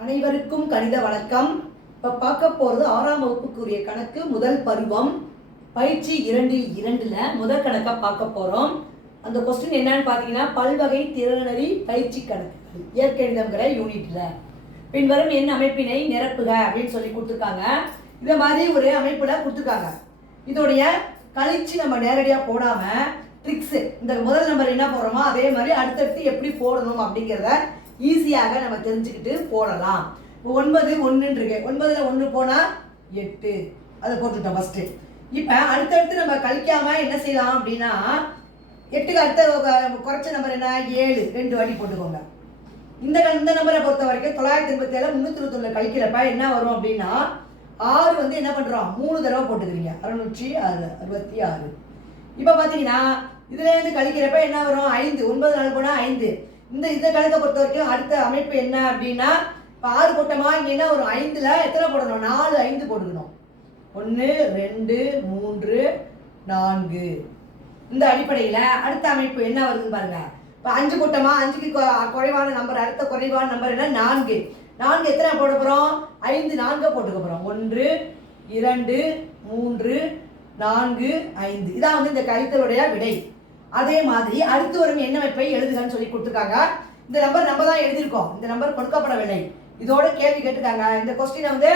அனைவருக்கும் கணித வணக்கம். இப்போ பார்க்க போகிறது 6ஆம் வகுப்புக்குரிய கணக்கு முதல் பருவம் பயிற்சி 2.2ல் முதல் கணக்காக பார்க்க போகிறோம். அந்த கொஸ்டின் என்னன்னு பார்த்தீங்கன்னா, பல்வகை திறனறி பயிற்சி கணக்குகள் இயற்கணிதம்ங்கிற யூனிட்டில் பின்வரும் எண் அமைப்பினை நிரப்புக அப்படின்னு சொல்லி கொடுத்துருக்காங்க. இந்த மாதிரி ஒரு அமைப்பில் கொடுத்துருக்காங்க. இதோடைய கழிச்சு நம்ம நேரடியாக போடாமல் ட்ரிக்ஸு, இந்த முதல் நம்பர் என்ன போடுறோமோ அதே மாதிரி அடுத்தடுத்து எப்படி போடணும் அப்படிங்கிறத ஈஸியாக நம்ம தெரிஞ்சுக்கிட்டு போடலாம். 9 1 இருக்கு, 9ல் 1 போனால் 8, அதை போட்டுட்டோம் ஃபஸ்ட்டு. இப்போ அடுத்தடுத்து நம்ம கழிக்காம என்ன செய்யலாம் அப்படின்னா, 8க்கு அடுத்த குறைச்ச நம்பர் என்ன 7, 2 வாட்டி போட்டுக்கோங்க. இந்த நம்பரை பொறுத்த வரைக்கும் 987 321 கழிக்கிறப்ப என்ன வரும் அப்படின்னா 6 வந்து என்ன பண்ணுறோம் 3 தடவை போட்டுக்கிறீங்க, 666. இப்போ பார்த்தீங்கன்னா இதுலேருந்து கழிக்கிறப்ப என்ன வரும் 5, 9 நாள் போனால் 5. இந்த கணக்கை பொறுத்த வரைக்கும் அடுத்த அமைப்பு என்ன அப்படின்னா, இப்போ 6 போட்டோமா, இங்கே என்ன ஒரு 5ல் எத்தனை போடணும் 4 5 போட்டுக்கணும். 1 2 3 4. இந்த அடிப்படையில் அடுத்த அமைப்பு என்ன வருதுன்னு பாருங்க. இப்போ 5 போட்டோமா, 5க்கு குறைவான நம்பர், அடுத்த குறைவான நம்பர் என்ன 4. 4 எத்தனை போட போகிறோம் 5 4 போட்டுக்க போகிறோம். 1 2 3 4 5. இதான் வந்து இந்த கழித்தலுடைய விடை. அதே மாதிரி அடுத்து வரும் எண் அமைப்பை எழுதுகன்னு சொல்லி கொடுத்துருக்காங்க. இந்த நம்பர் நம்ம தான் எழுதியிருக்கோம், இந்த நம்பர் கொடுக்கப்படவில்லை. இதோட கேள்வி கேட்டுருக்காங்க. இந்த கொஸ்டினை வந்து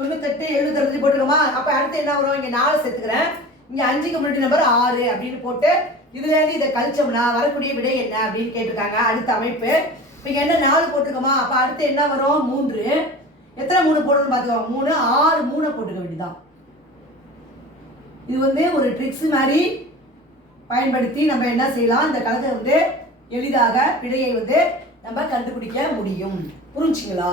98 70 போட்டுருமா. அப்போ அடுத்து என்ன வரும், இங்கே 4 சேர்த்துக்கிறேன், இங்கே 5க்கு முன்னாடி நம்பர் 6 அப்படின்னு போட்டு இதுலேருந்து இதை கழிச்சோம்னா வரக்கூடிய விடை என்ன அப்படின்னு கேட்டிருக்காங்க. அடுத்த அமைப்பு இப்போ இங்கே என்ன 4 போட்டுருக்கோமா, அப்போ அடுத்து என்ன வரும் 3. எத்தனை 3 போடணும்னு பார்த்துக்கோங்க. 3 6 3 போட்டுக்க வேண்டியதான். இது வந்து ஒரு ட்ரிக்ஸ் மாதிரி பயன்படுத்தி நம்ம என்ன செய்யலாம், இந்த கணக்கை வந்து எளிதாக விடையை வந்து நம்ம கண்டுபிடிக்க முடியும். புரிஞ்சுங்களா?